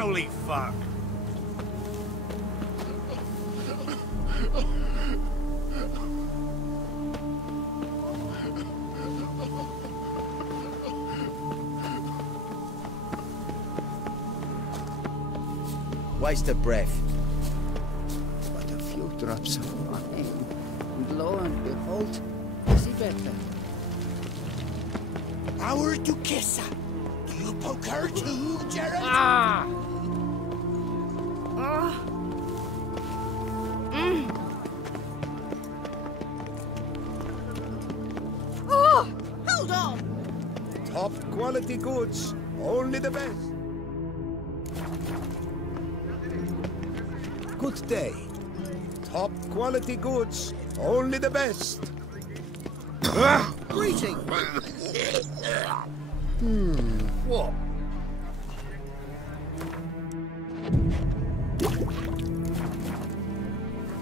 Holy fuck! Waste of breath. But a few drops of wine, and lo and behold, is he better? Our Duquesa. Do you poke her too, Gerald? Ah! Oh! Hold on! Top quality goods, only the best. Good day. Top quality goods, only the best. Greeting! What?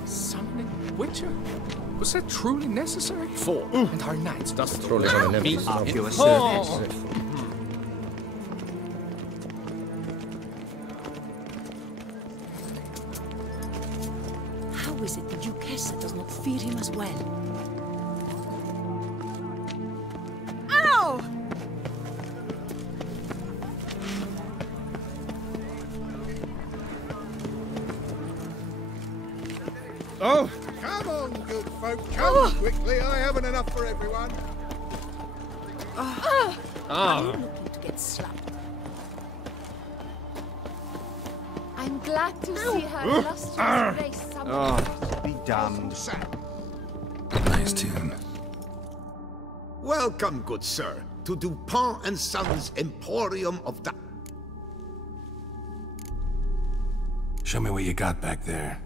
Summoning Witcher? Was that truly necessary? 4 entire nights does Truly gonna never be stop. in Your service. How is it the Duquesa does not fear him as well? Ow! Oh, Come on, good folk, come quickly. I haven't enough for everyone. Are you looking to get slapped? I'm glad to see her illustrious race somewhere. Be damned. Nice tune. welcome, good sir, to Dupont and Sons Emporium of the... Show me what you got back there.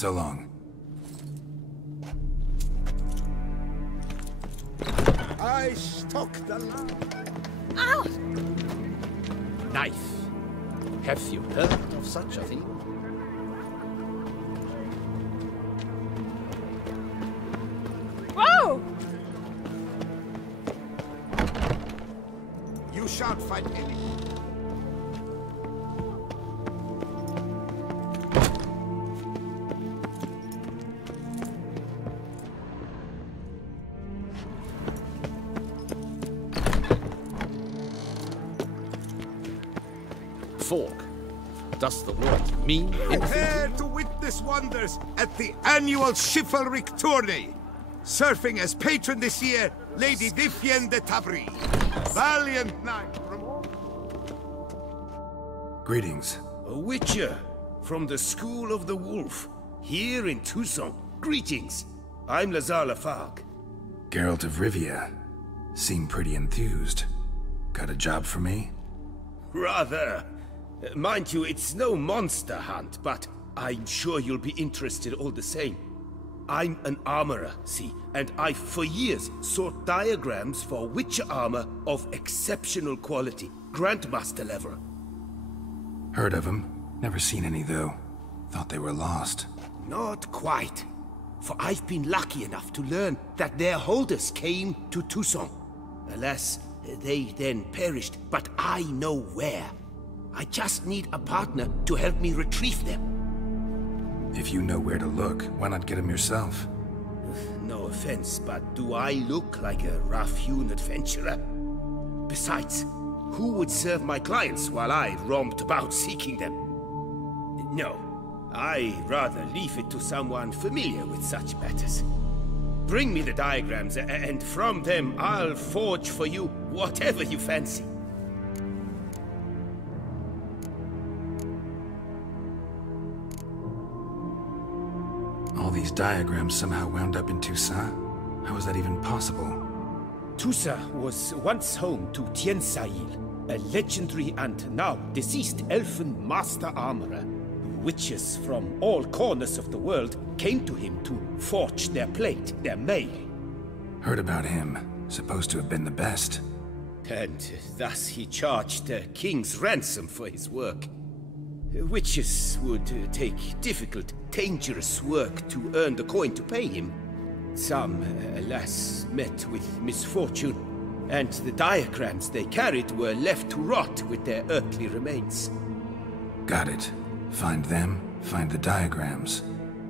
So long. I stalk the line. Ow! Knife. Have you heard of such a thing? Whoa! You shan't find any. Fork. Does the word mean anything? Prepare to witness wonders at the annual chivalric tourney. Surfing as patron this year, Lady Vivienne de Tabry. Valiant knight from all... Greetings. A witcher from the School of the Wolf, here in Toussaint. Greetings. I'm Lazar Lafargue. Geralt of Rivia. Seem pretty enthused. Got a job for me? Rather. Mind you, it's no monster hunt, but I'm sure you'll be interested all the same. I'm an armorer, see, and I've for years sought diagrams for witcher armor of exceptional quality, Grandmaster level. Heard of them. Never seen any, though. Thought they were lost. Not quite. For I've been lucky enough to learn that their holders came to Toussaint. Alas, they then perished, but I know where. I just need a partner to help me retrieve them. If you know where to look, why not get them yourself? No offense, but do I look like a rough-hewn adventurer? Besides, who would serve my clients while I roamed about seeking them? No, I rather leave it to someone familiar with such matters. Bring me the diagrams, and from them I'll forge for you whatever you fancy. All these diagrams somehow wound up in Toussaint? How is that even possible? Toussaint was once home to Tiensail, a legendary and now deceased elfin master armorer. Witches from all corners of the world came to him to forge their plate, their mail. Heard about him. Supposed to have been the best. And thus he charged the king's ransom for his work. Witches would take difficult, dangerous work to earn the coin to pay him. Some, alas, met with misfortune, and the diagrams they carried were left to rot with their earthly remains. Got it. Find them, find the diagrams.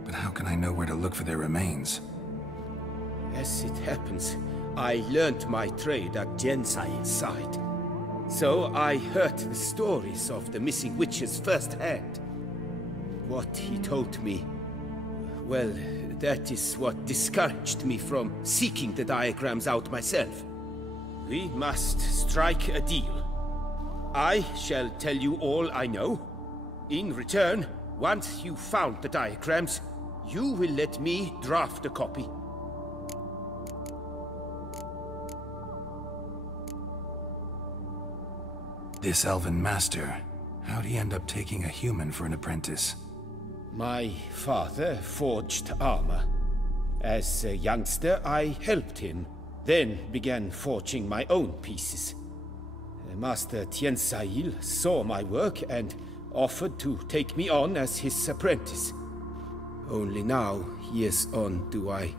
But how can I know where to look for their remains? As it happens, I learned my trade at Tiensail's side. So I heard the stories of the missing witches firsthand. What he told me, well, that is what discouraged me from seeking the diagrams out myself. We must strike a deal. I shall tell you all I know. In return, once you've found the diagrams, you will let me draft a copy. This elven master, how'd he end up taking a human for an apprentice? My father forged armor. As a youngster, I helped him, then began forging my own pieces. Master Tiensail saw my work and offered to take me on as his apprentice. Only now, years on, do I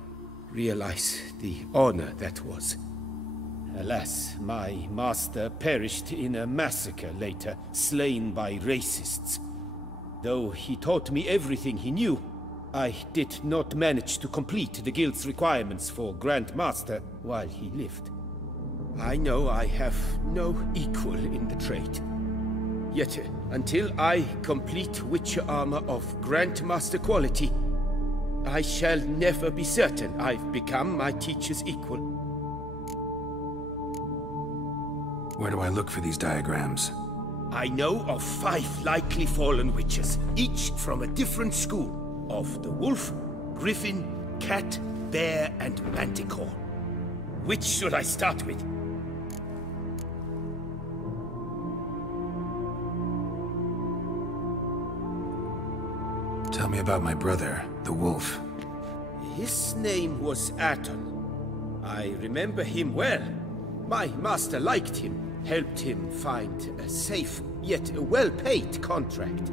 realize the honor that was. Alas, my master perished in a massacre later, slain by racists. Though he taught me everything he knew, I did not manage to complete the guild's requirements for Grand Master while he lived. I know I have no equal in the trade. Yet, until I complete Witcher armor of Grandmaster quality, I shall never be certain I've become my teacher's equal. Where do I look for these diagrams? I know of 5 likely fallen witches, each from a different school of the wolf, griffin, cat, bear, and manticore. Which should I start with? Tell me about my brother, the Wolf. His name was Aton. I remember him well. My master liked him, helped him find a safe, yet well-paid contract.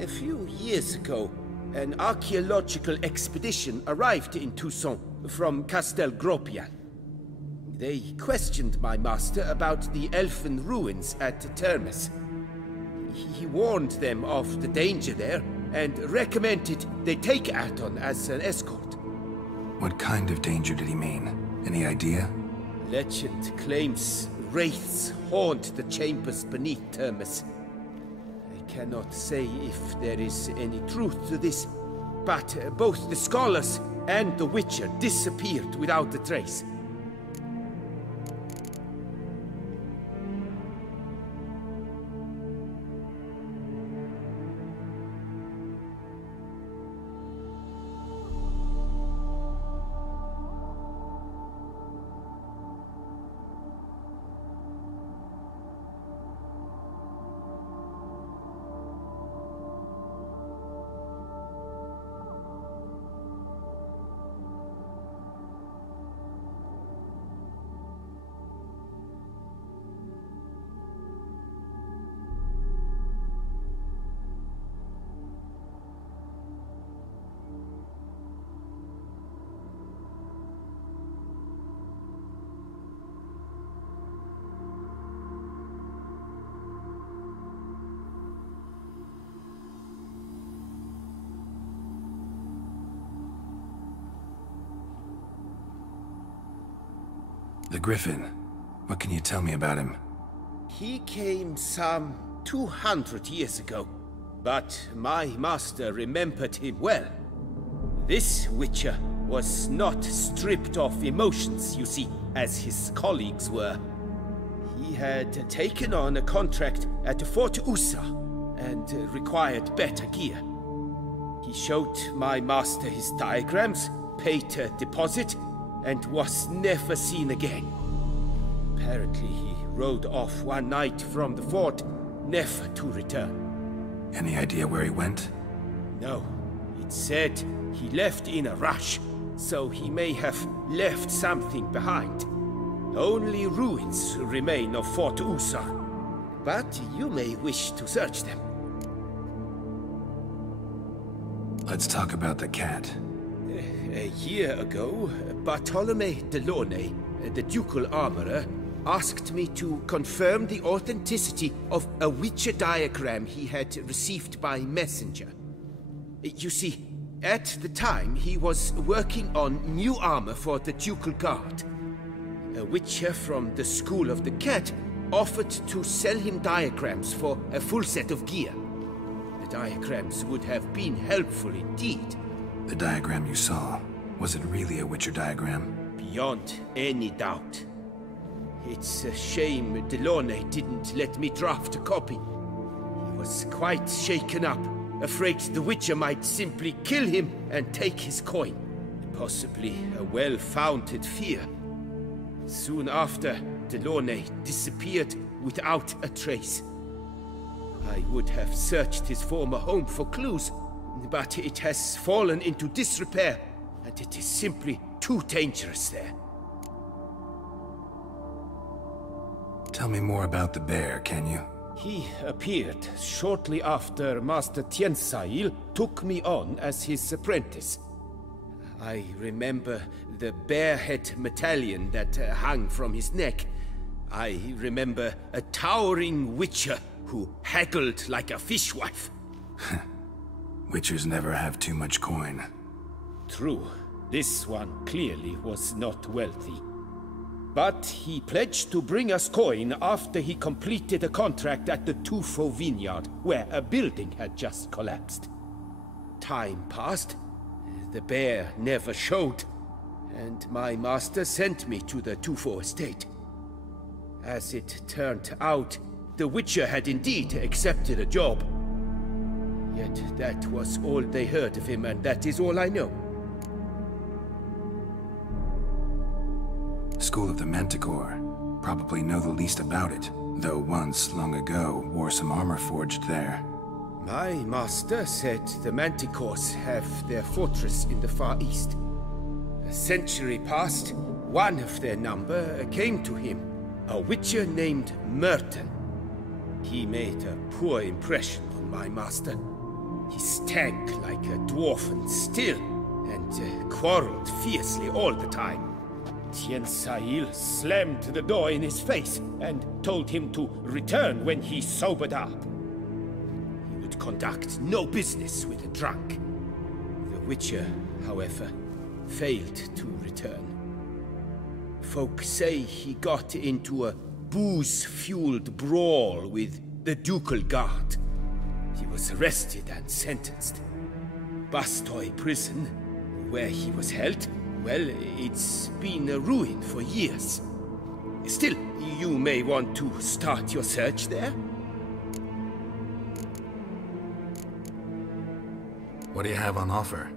A few years ago, an archaeological expedition arrived in Toussaint from Castel Gropian. They questioned my master about the elfin ruins at Termes. He warned them of the danger there and recommended they take Aton as an escort. What kind of danger did he mean? Any idea? Legend claims wraiths haunt the chambers beneath Termes. I cannot say if there is any truth to this, but both the scholars and the Witcher disappeared without a trace. The Griffin. What can you tell me about him? He came some 200 years ago, but my master remembered him well. This Witcher was not stripped of emotions, you see, as his colleagues were. He had taken on a contract at Fort Usa and required better gear. He showed my master his diagrams, paid a deposit, and was never seen again. Apparently he rode off one night from the fort, never to return. Any idea where he went? No. It said he left in a rush, so he may have left something behind. Only ruins remain of Fort Usa, but you may wish to search them. Let's talk about the cat. A year ago, Bartolome de Launay, the ducal armorer, asked me to confirm the authenticity of a Witcher diagram he had received by messenger. You see, at the time he was working on new armor for the ducal guard. A Witcher from the School of the Cat offered to sell him diagrams for a full set of gear. The diagrams would have been helpful indeed. The diagram you saw, was it really a Witcher diagram? Beyond any doubt. It's a shame Delaunay didn't let me draft a copy. He was quite shaken up, afraid the Witcher might simply kill him and take his coin. Possibly a well-founded fear. Soon after, Delaunay disappeared without a trace. I would have searched his former home for clues, but it has fallen into disrepair, and it is simply too dangerous there. Tell me more about the bear, can you? He appeared shortly after Master Tiensail took me on as his apprentice. I remember the bear-head medallion that hung from his neck. I remember a towering Witcher who haggled like a fishwife. Witchers never have too much coin. True. This one clearly was not wealthy. But he pledged to bring us coin after he completed a contract at the Tufo vineyard, where a building had just collapsed. Time passed. The bear never showed, and my master sent me to the Tufo estate. As it turned out, the Witcher had indeed accepted a job. Yet that was all they heard of him, and that is all I know. School of the Manticore. Probably know the least about it, though once, long ago, wore some armor forged there. My master said the Manticores have their fortress in the Far East. A century past, one of their number came to him, a witcher named Merton. He made a poor impression on my master. He stank like a dwarfen still, and quarreled fiercely all the time. Tien Sahil slammed the door in his face and told him to return when he sobered up. He would conduct no business with a drunk. The Witcher, however, failed to return. Folk say he got into a booze-fueled brawl with the Ducal Guard. He was arrested and sentenced. Bastoy Prison, where he was held, well, it's been a ruin for years. Still, you may want to start your search there. What do you have on offer?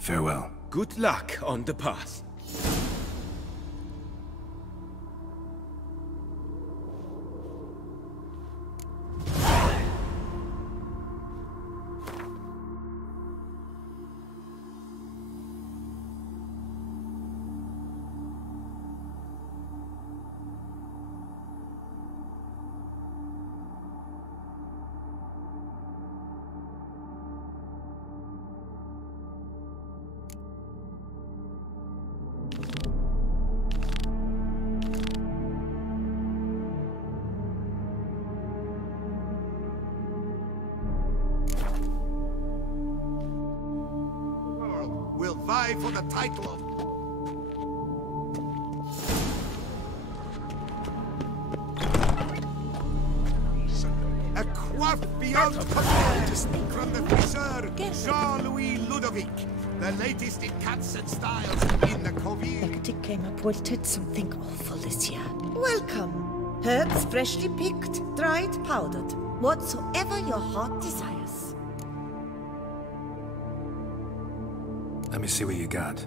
Farewell. Good luck on the path. vie for the title of... A quaff beyond compare from the friseur Jean-Louis Ludovic, the latest in cuts and styles in the Coville. Hectic came up wilted something awful this year. Welcome. Herbs freshly picked, dried, powdered. Whatsoever your heart desires. Let me see what you got.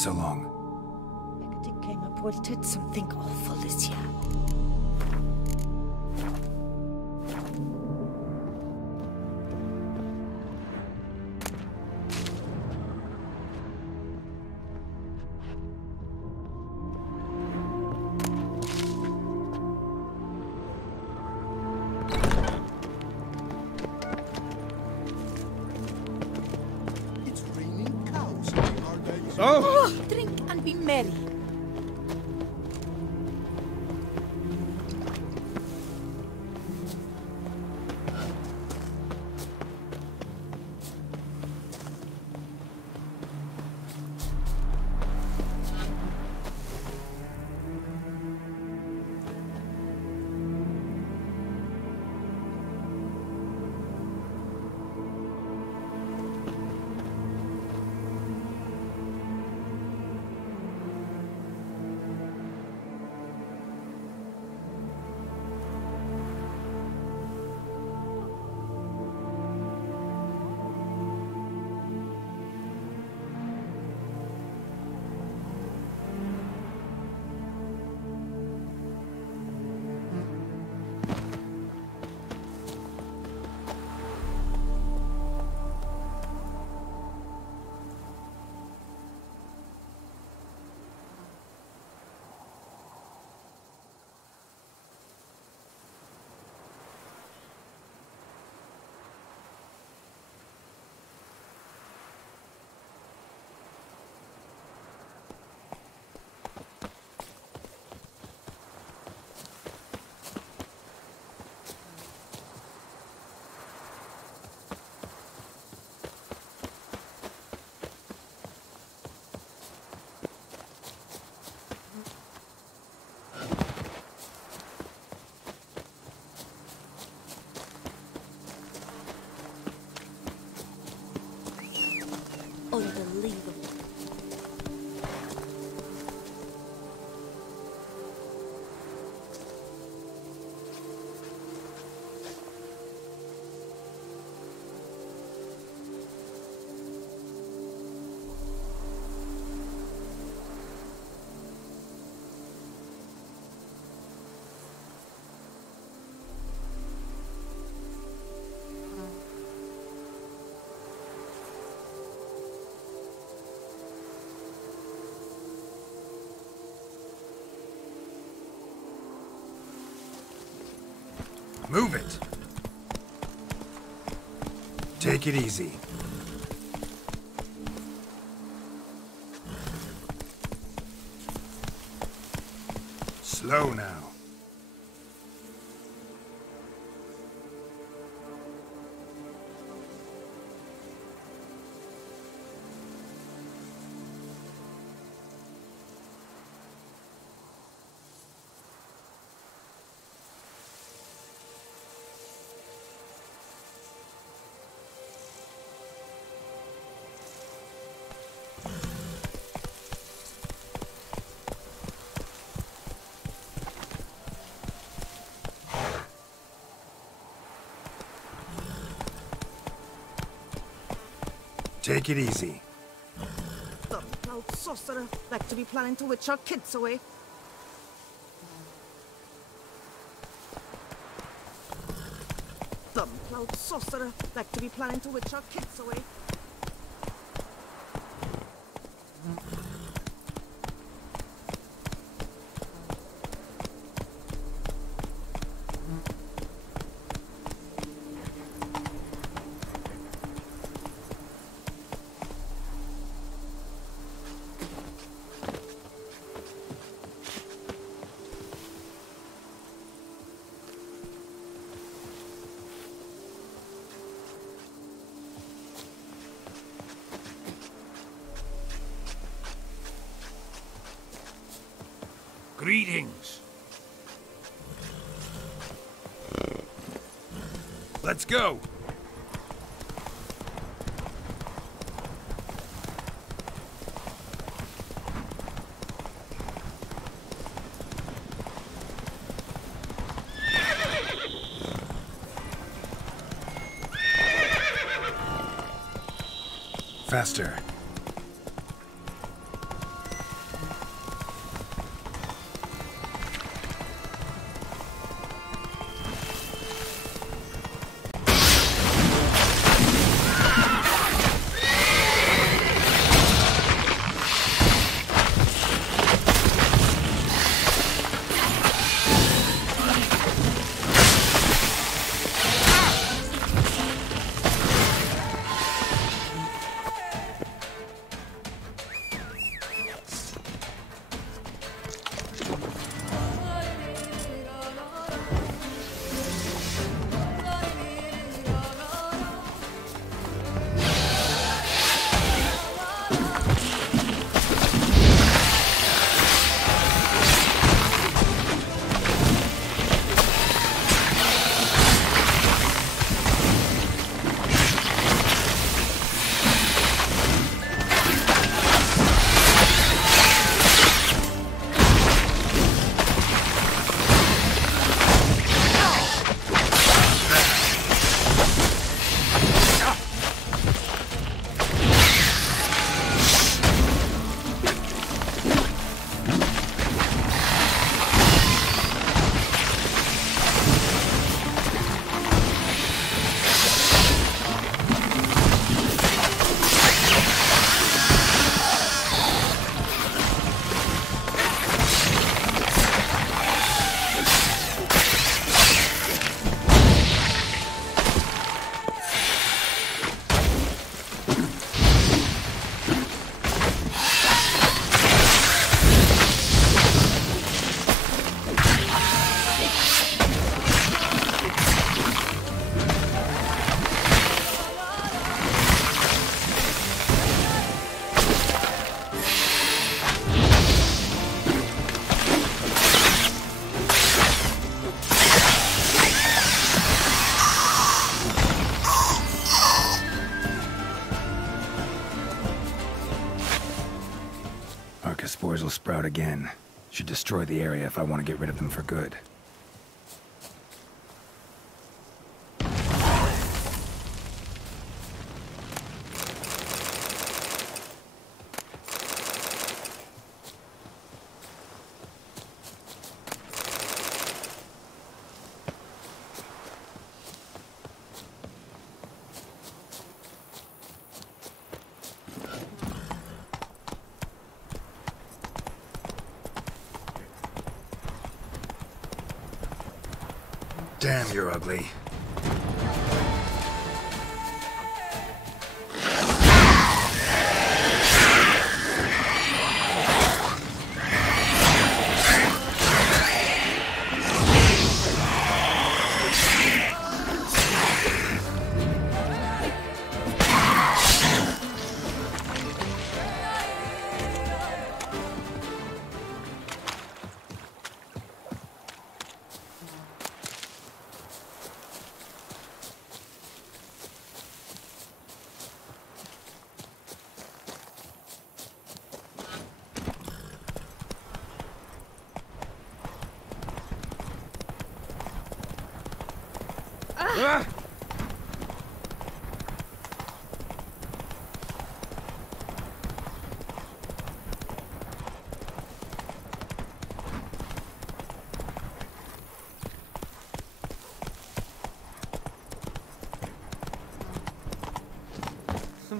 So long. Hectic came reported something awful this year. It's raining cows nowadays. Oh, drink and be merry. Unbelievable. Move it! Take it easy. Slow now. Take it easy. Dumb-cloud sorcerer, like to be planning to witch our kids away. Dumb-cloud sorcerer, like to be planning to witch our kids away. Greetings. Let's go. Faster. Archospores will sprout again. Should destroy the area if I want to get rid of them for good. Damn, you're ugly.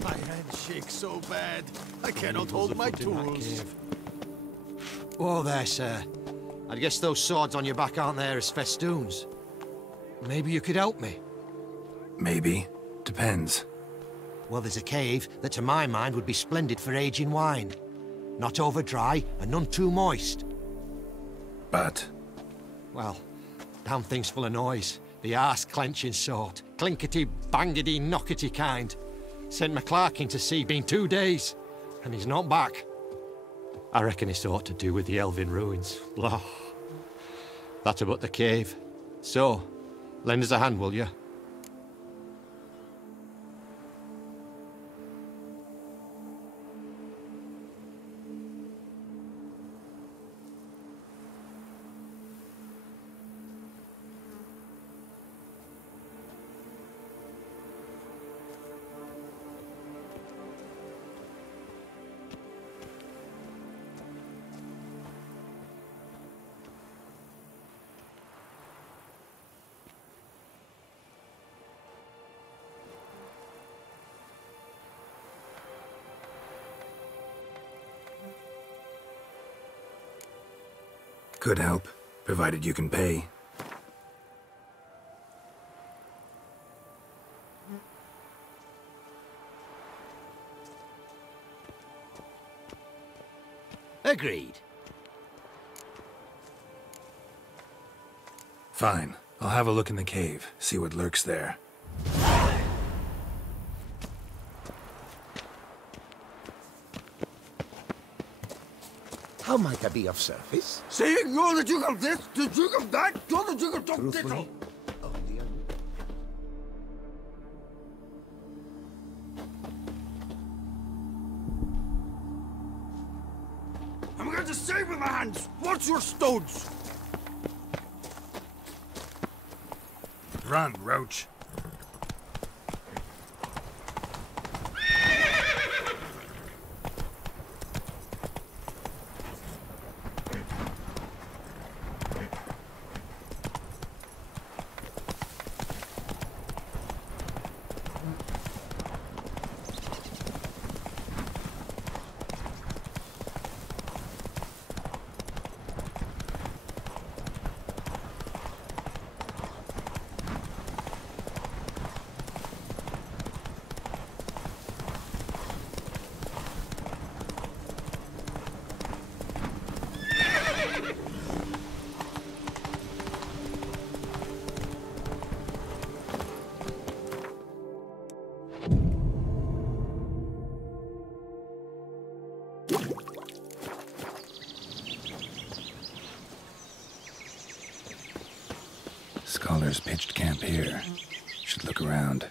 My hand shakes so bad, I cannot hold my tools. Oh, there, sir. I guess those swords on your back aren't there as festoons. Maybe you could help me. Maybe. Depends. Well, there's a cave that, to my mind, would be splendid for aging wine. Not over dry and none too moist. But? Well, damn thing's full of noise. The arse-clenching sort. Clinkety, bangety, knockety kind. Sent McClarkin to sea, been 2 days, and he's not back. I reckon it's aught to do with the elven ruins. Blah. That about the cave. So, lend us a hand, will you? Could help, provided you can pay. Agreed. Fine. I'll have a look in the cave, see what lurks there. How might I be of service? Saying you're the Duke of this, the Duke of that, you're the Duke of Truthfully, only I'm going to say with my hands, what's your stones? Run, Roach. Scholars pitched camp here. Should look around.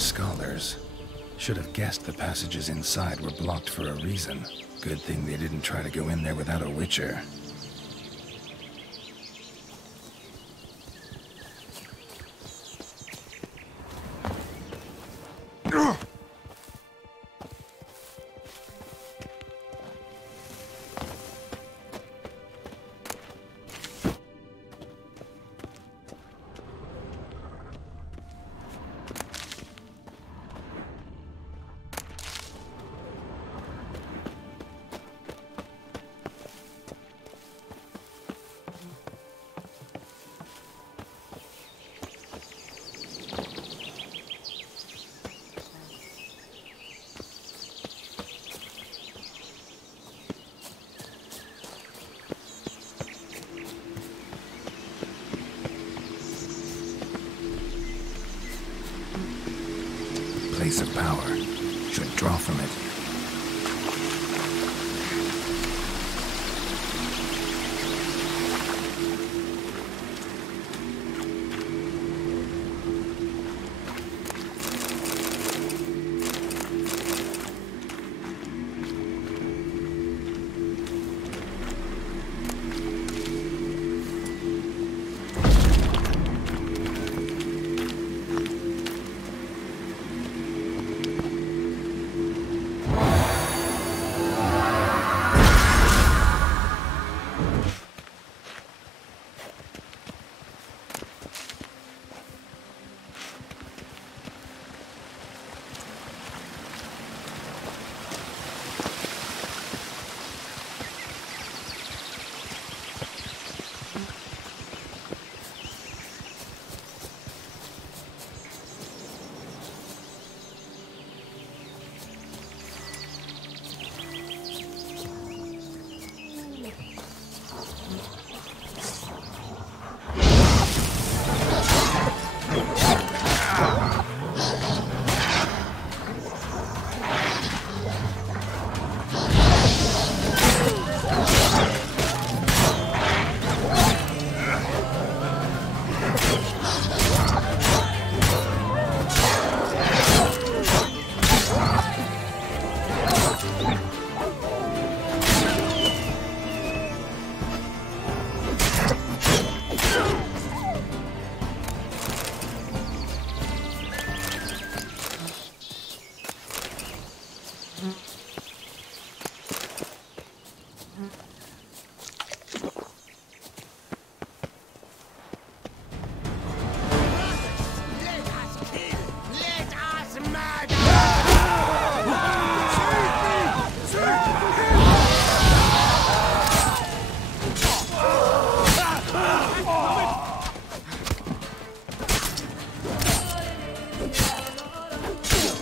scholars. Should have guessed the passages inside were blocked for a reason. Good thing they didn't try to go in there without a witcher. Place of power. Should draw from it.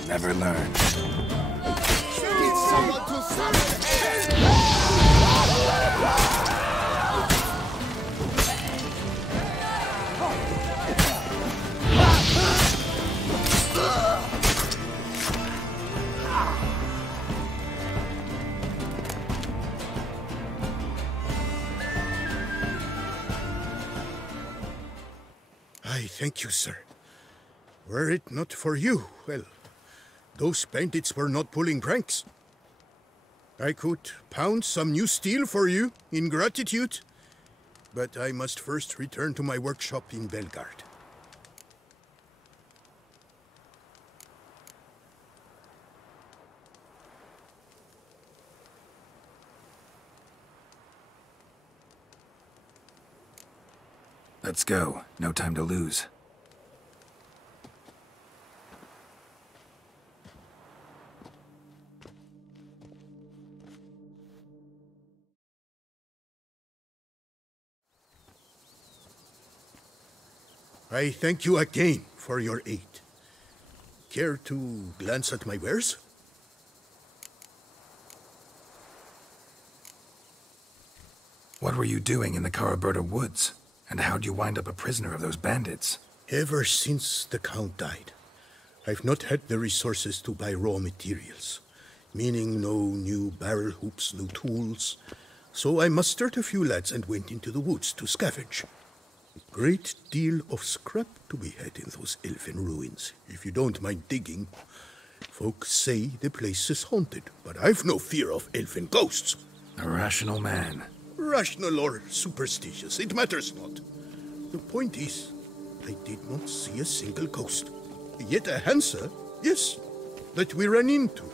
Never learn. I thank you, sir. Were it not for you, well, those bandits were not pulling pranks. I could pound some new steel for you in gratitude, but I must first return to my workshop in Belgard. Let's go. No time to lose. I thank you again for your aid. Care to glance at my wares? What were you doing in the Caraberta woods? And how'd you wind up a prisoner of those bandits? Ever since the Count died, I've not had the resources to buy raw materials. Meaning no new barrel hoops, no tools. So I mustered a few lads and went into the woods to scavenge. Great deal of scrap to be had in those elfin ruins. If you don't mind digging, folks say the place is haunted, but I've no fear of elfin ghosts. A rational man. Rational or superstitious, it matters not. The point is, I did not see a single ghost. Yet a Hansa, yes, that we ran into.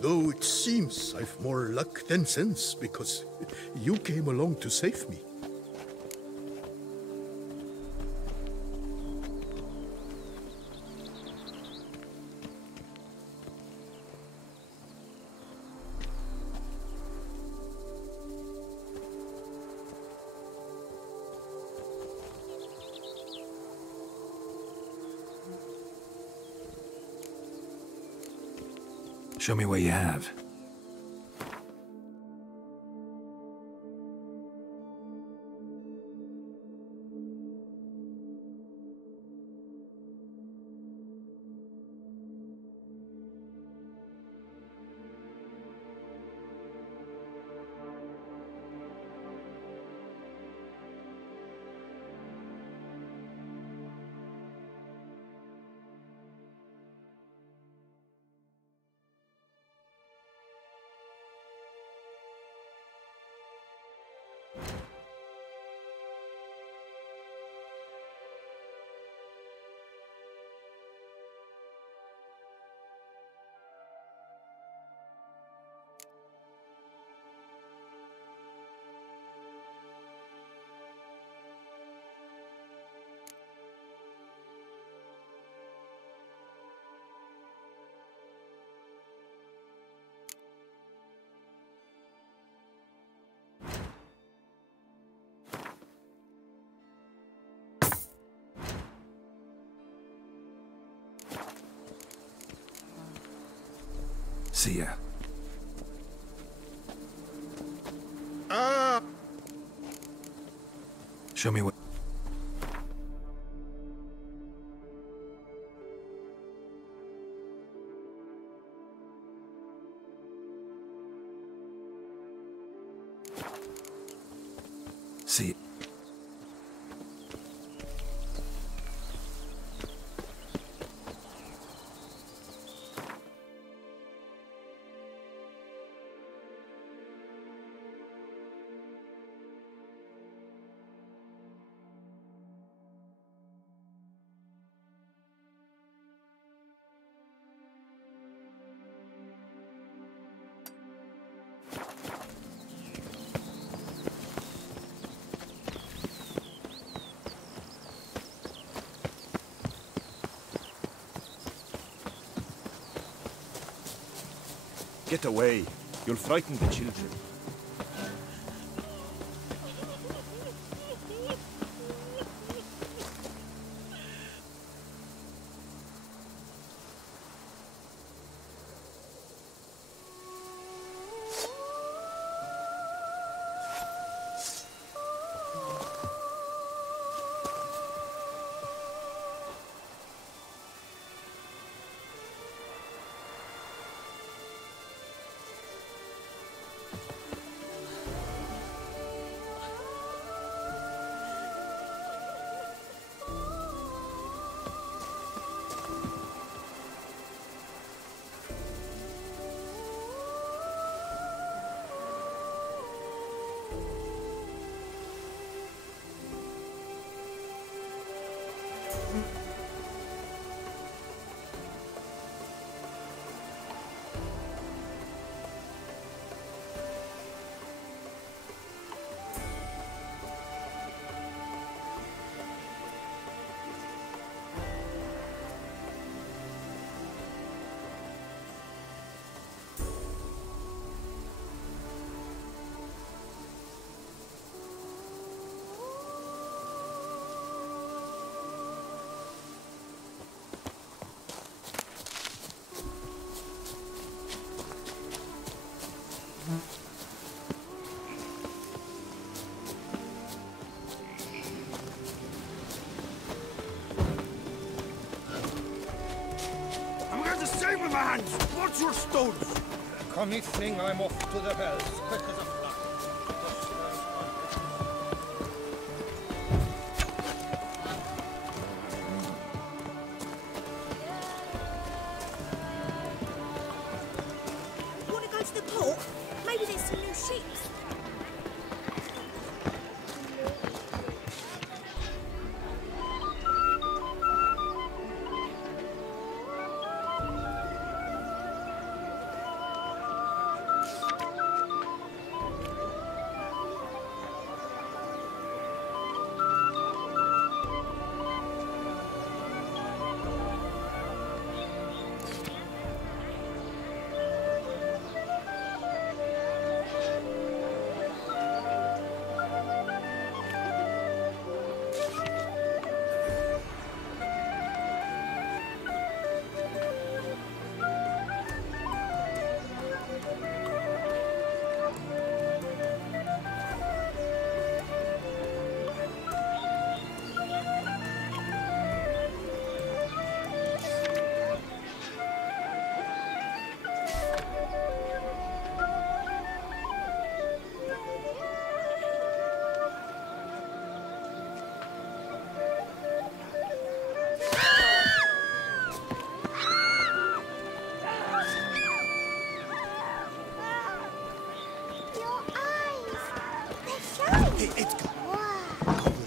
Though it seems I've more luck than sense, because you came along to save me. Show me what you have. See ya. Show me what... See ya. Get away. You'll frighten the children. My hands! What's your stones? Come evening, I'm off to the hells, quick as a sheep.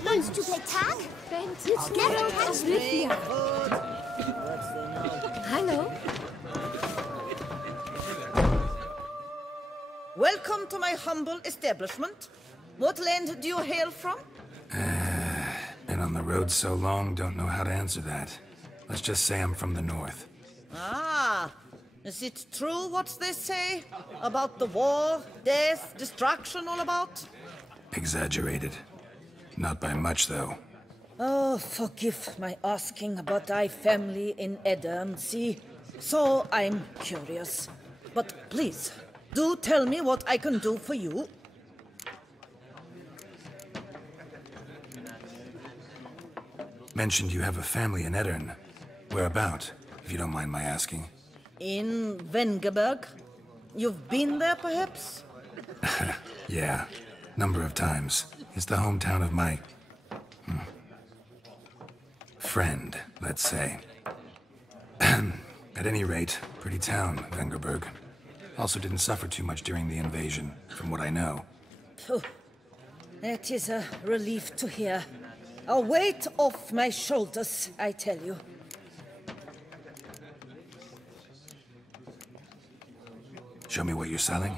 Want to play tag? It's never catch me. Hello. Welcome to my humble establishment. What land do you hail from? Been on the road so long, don't know how to answer that. Let's just say I'm from the north. Ah, is it true what they say about the war, death, destruction all about? Exaggerated. Not by much, though. Oh, forgive my asking, but I family in Edirne, see? So I'm curious. But please, do tell me what I can do for you. Mentioned you have a family in Edirne. Whereabout, if you don't mind my asking? In Vengerberg. You've been there, perhaps? Yeah, number of times. It's the hometown of my... friend, let's say. At any rate, pretty town, Vengerberg. Also didn't suffer too much during the invasion, from what I know. Phew. That is a relief to hear. A weight off my shoulders, I tell you. Show me what you're selling?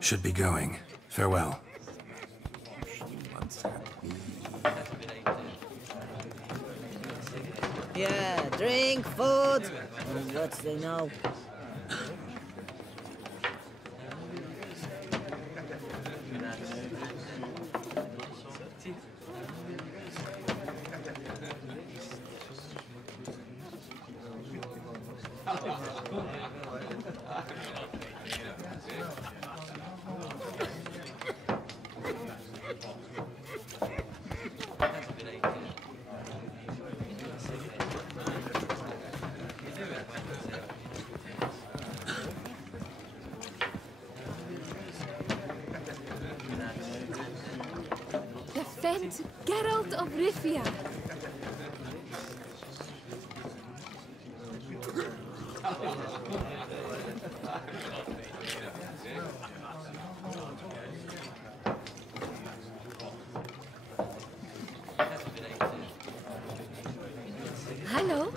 Should be going. Farewell. Yeah, drink, food, and what they know. Defend Geralt of Rivia. Hello?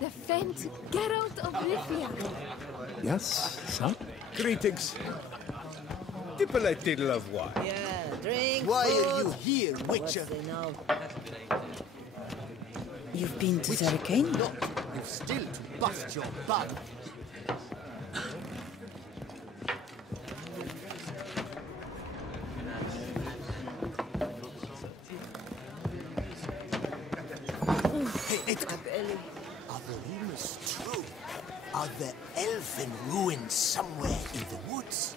Defend Geralt of Rivia. Yes, sir? Greetings. Dip a little of wine. Yeah, drink, Why food, are you here, and Witcher? what they know. You've been to Zarkane? No, you've still to bust your bum. Hey, Edgar. Are the rumors true? Are there elven ruins somewhere in the woods?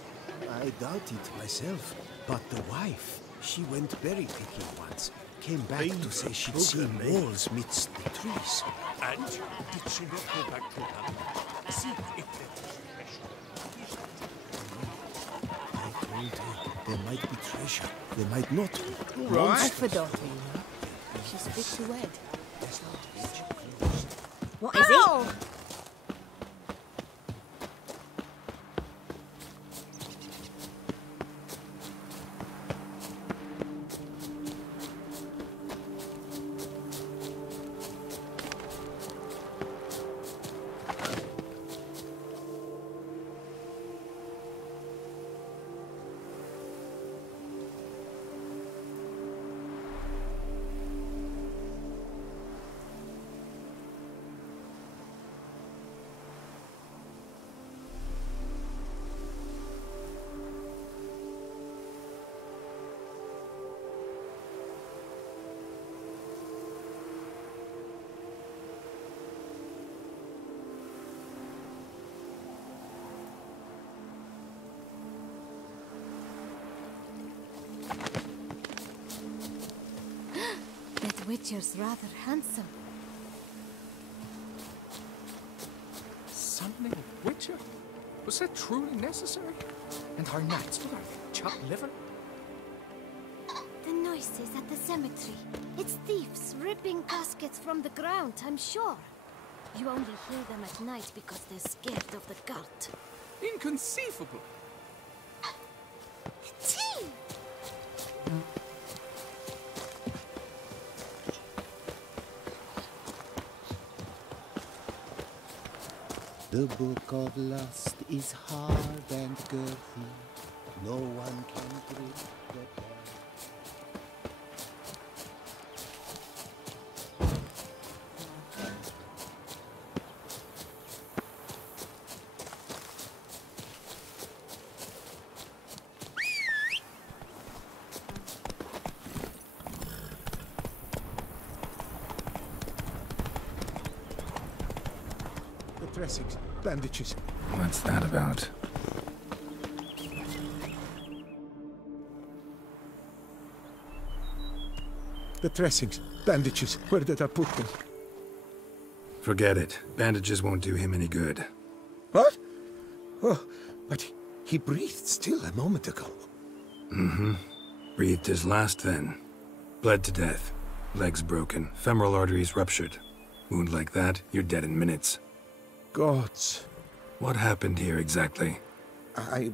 I doubt it myself, but the wife, she went berry picking once. Came back to say she'd seen walls midst the trees. And did she not go back to her? See if I told her there might be treasure, there might not be. Right. I've a daughter, you know. She's fit to wed. What is it? That Witcher's rather handsome. Summoning a Witcher? Was that truly necessary? And our knights would have chopped liver? The noises at the cemetery. It's thieves ripping caskets from the ground, I'm sure. You only hear them at night because they're scared of the guard. Inconceivable! Tea! The book of lust is hard and girthy. No one can break the bond. Dressings, bandages. What's that about? The dressings, bandages. Where did I put them? Forget it. Bandages won't do him any good. What? Oh, but he breathed still a moment ago. Mm-hmm. Breathed his last then. Bled to death. Legs broken. Femoral arteries ruptured. Wound like that, you're dead in minutes. Gods. What happened here exactly? I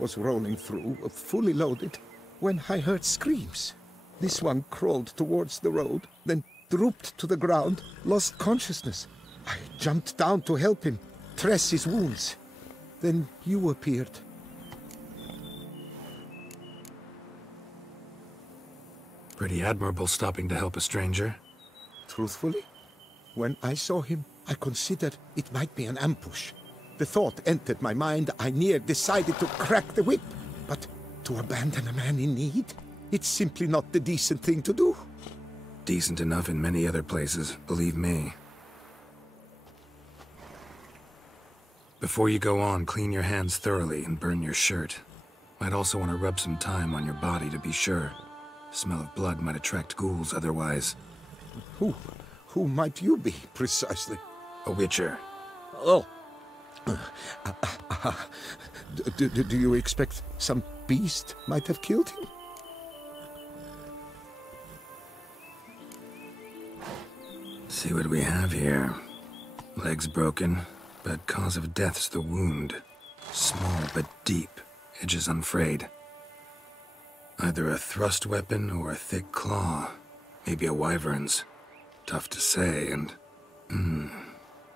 was rolling through, fully loaded, when I heard screams. This one crawled towards the road, then drooped to the ground, lost consciousness. I jumped down to help him, dress his wounds. Then you appeared. Pretty admirable stopping to help a stranger. Truthfully, when I saw him, I considered it might be an ambush. The thought entered my mind, I near decided to crack the whip. But to abandon a man in need? It's simply not the decent thing to do. Decent enough in many other places, believe me. Before you go on, clean your hands thoroughly and burn your shirt. Might also want to rub some thyme on your body to be sure. Smell of blood might attract ghouls otherwise. Who might you be, precisely? A Witcher. Oh. Do you expect some beast might have killed him? See what we have here. Legs broken, but cause of death's the wound. Small but deep, edges unfrayed. Either a thrust weapon or a thick claw. Maybe a wyvern's. Tough to say, and...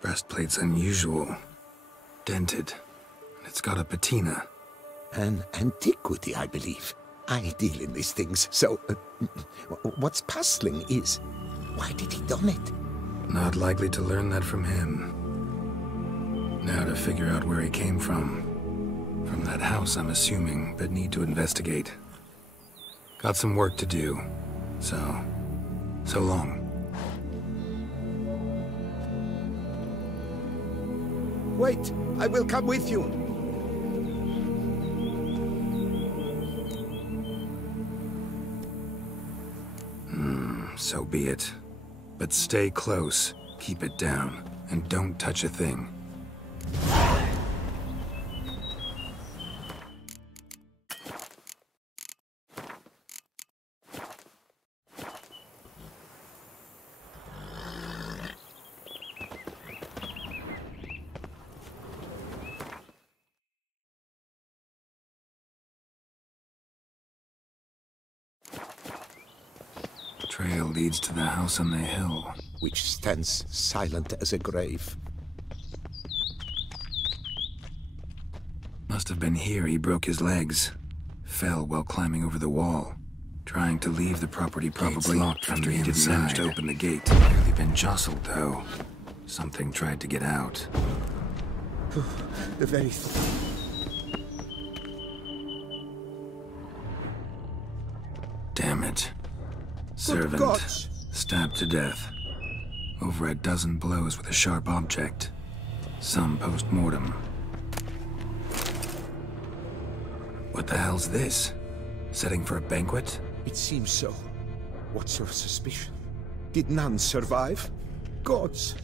breastplate's unusual. Dented. It's got a patina. An antiquity, I believe. I deal in these things, so... what's puzzling is... why did he done it? Not likely to learn that from him. Now to figure out where he came from. From that house, I'm assuming, but need to investigate. Got some work to do. So long. Wait, I will come with you. So be it. But stay close, keep it down, and don't touch a thing. Trail leads to the house on the hill, which stands silent as a grave. Must have been here he broke his legs. Fell while climbing over the wall. Trying to leave the property probably locked after he didn't manage to open the gate. Clearly been jostled though. Something tried to get out. The very Damn it. Servant, stabbed to death. Over a dozen blows with a sharp object. Some post-mortem. What the hell's this? Setting for a banquet? It seems so. What's your suspicion? Did none survive? Gods!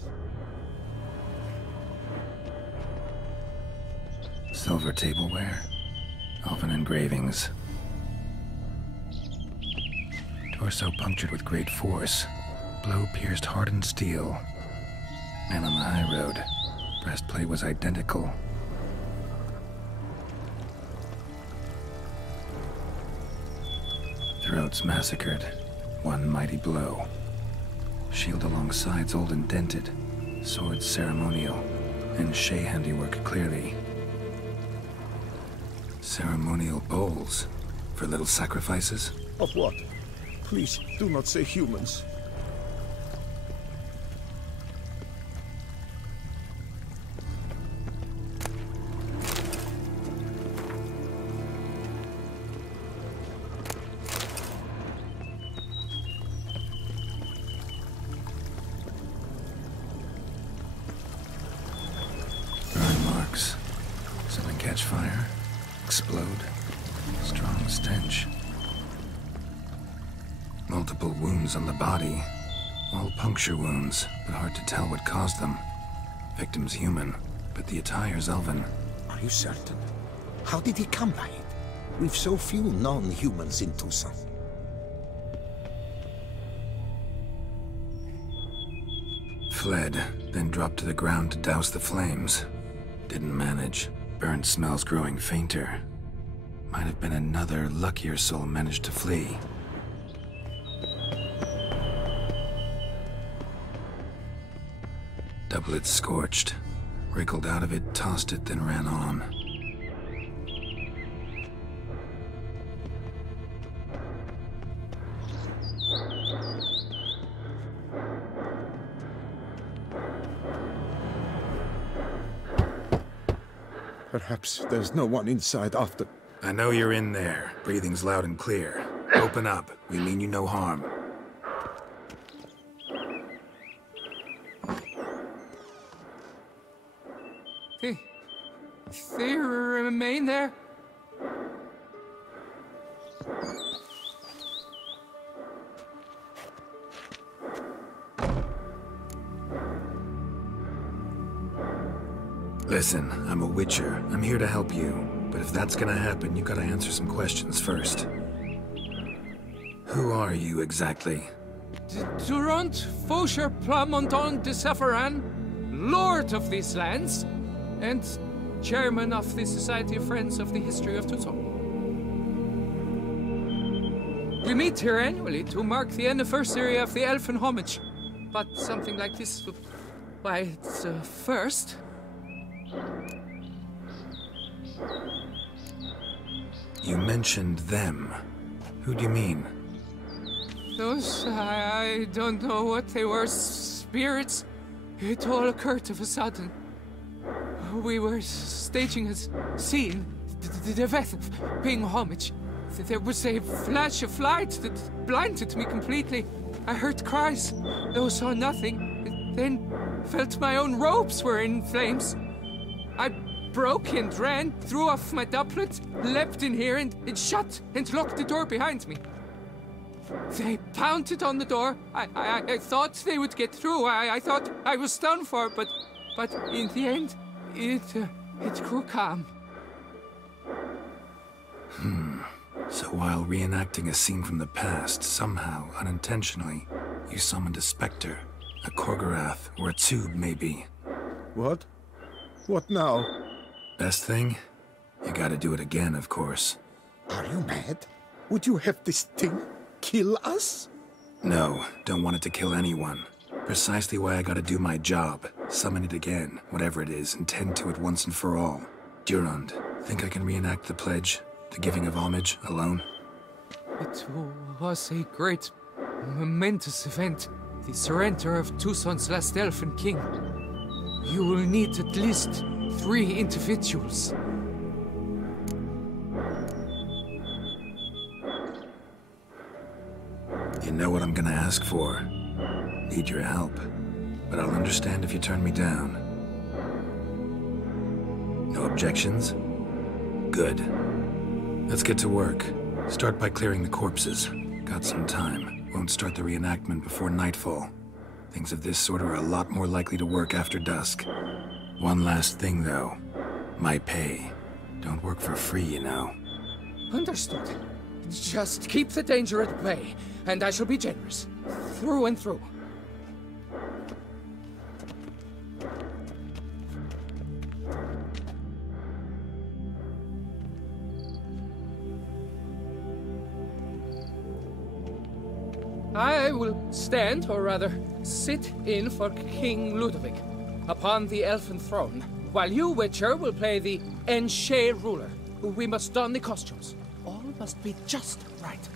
Silver tableware. Elven engravings. Torso punctured with great force. Blow pierced hardened steel. Man on the high road. Breastplate was identical. Throats massacred. One mighty blow. Shield along sides old and dented. Swords ceremonial. And Shay handiwork clearly. Ceremonial bowls. For little sacrifices? Of what? Please, do not say humans. Burn marks. Something catch fire. Explode. Strong stench. Multiple wounds on the body. All puncture wounds, but hard to tell what caused them. Victim's human, but the attire's elven. Are you certain? How did he come by it? We've so few non-humans in Tucson. Fled, then dropped to the ground to douse the flames. Didn't manage. Burnt smells growing fainter. Might have been another luckier soul managed to flee. Doublet scorched. Wriggled out of it, tossed it, then ran on. Perhaps there's no one inside after... I know you're in there. Breathing's loud and clear. Open up. We mean you no harm. They remain there? Listen, I'm a witcher. I'm here to help you. But if that's gonna happen, you gotta answer some questions first. Who are you exactly? Durant Faucher Plamondon de Safaran, Lord of these lands, and Chairman of the Society of Friends of the History of Tucson. We meet here annually to mark the anniversary of the Elfin Homage. But something like this, why, it's a first. You mentioned them. Who do you mean? Those, I don't know what they were, spirits. It all occurred of a sudden. We were staging a scene, the death of paying homage. There was a flash of light that blinded me completely. I heard cries, though saw nothing, then felt my own robes were in flames. I broke and ran, threw off my doublet, leapt in here and shut and locked the door behind me. They pounded on the door. I thought they would get through. I thought I was done for, but in the end, it grew calm. So while reenacting a scene from the past, somehow, unintentionally, you summoned a specter, a Korgorath, or a tube, maybe. What? What now? Best thing? You gotta do it again, of course. Are you mad? Would you have this thing kill us? No, don't want it to kill anyone. Precisely why I gotta do my job. Summon it again, whatever it is, and tend to it once and for all. Durand, think I can reenact the pledge? The giving of homage, alone? It was a great, momentous event. The surrender of Tucson's last elfin king. You will need at least 3 individuals. You know what I'm gonna ask for. Need your help. But I'll understand if you turn me down. No objections? Good. Let's get to work. Start by clearing the corpses. Got some time. Won't start the reenactment before nightfall. Things of this sort are a lot more likely to work after dusk. One last thing, though. My pay. Don't work for free, you know. Understood. Just keep the danger at bay, and I shall be generous. Through and through. I will stand, or rather, sit in for King Ludovic, upon the elfin throne, while you, Witcher, will play the Enche ruler. We must don the costumes. All must be just right.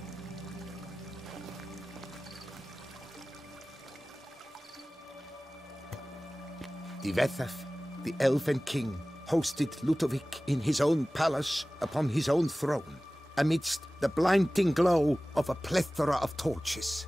Divethaf, the elven king, hosted Ludovic in his own palace upon his own throne, amidst the blinding glow of a plethora of torches.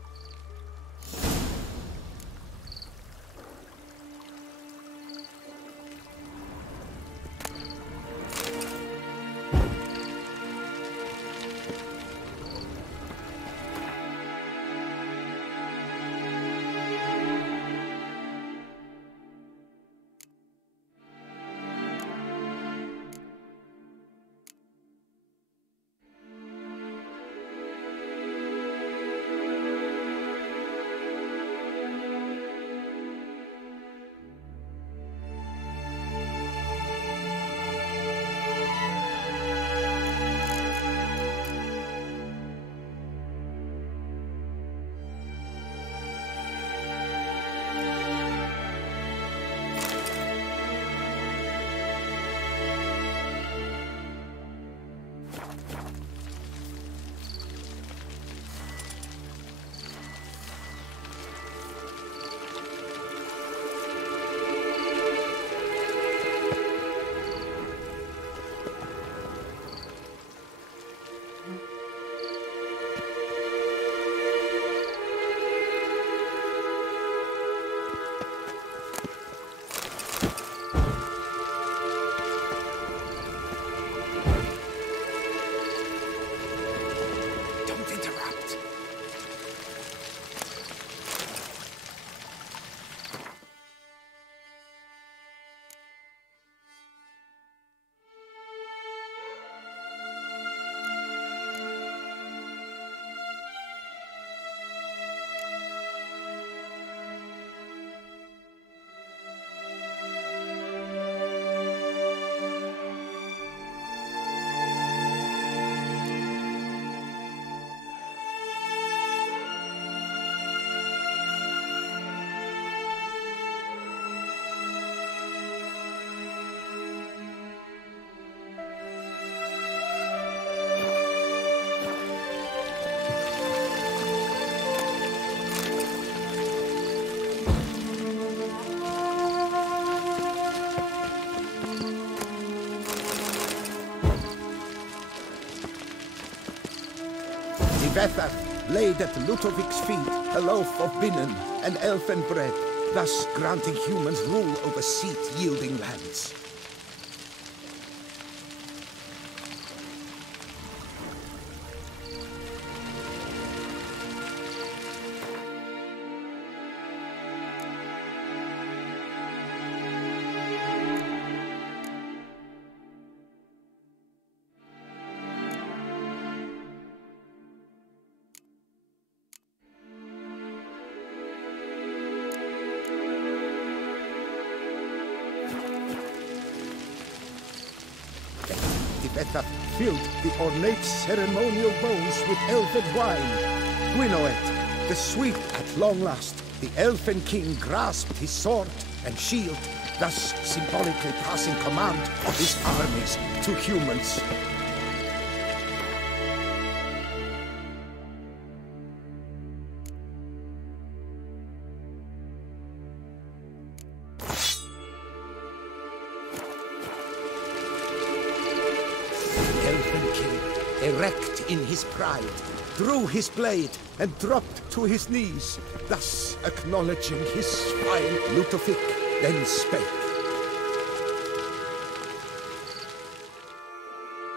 Divethaf laid at Ludovic's feet a loaf of binnen and elfin bread, thus granting humans rule over seat-yielding lands. Divethaf filled the ornate ceremonial bowls with elfin wine. Gwynnoed, the sweet at long last, the elfin king grasped his sword and shield, thus symbolically passing command of his armies to humans. Erect in his pride, drew his blade and dropped to his knees, thus acknowledging his fine. Ludovic then spake.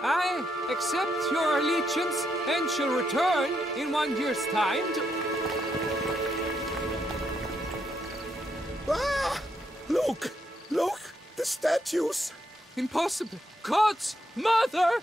I accept your allegiance and shall return in 1 year's time to... Ah! Look! Look! The statues! Impossible! God's mother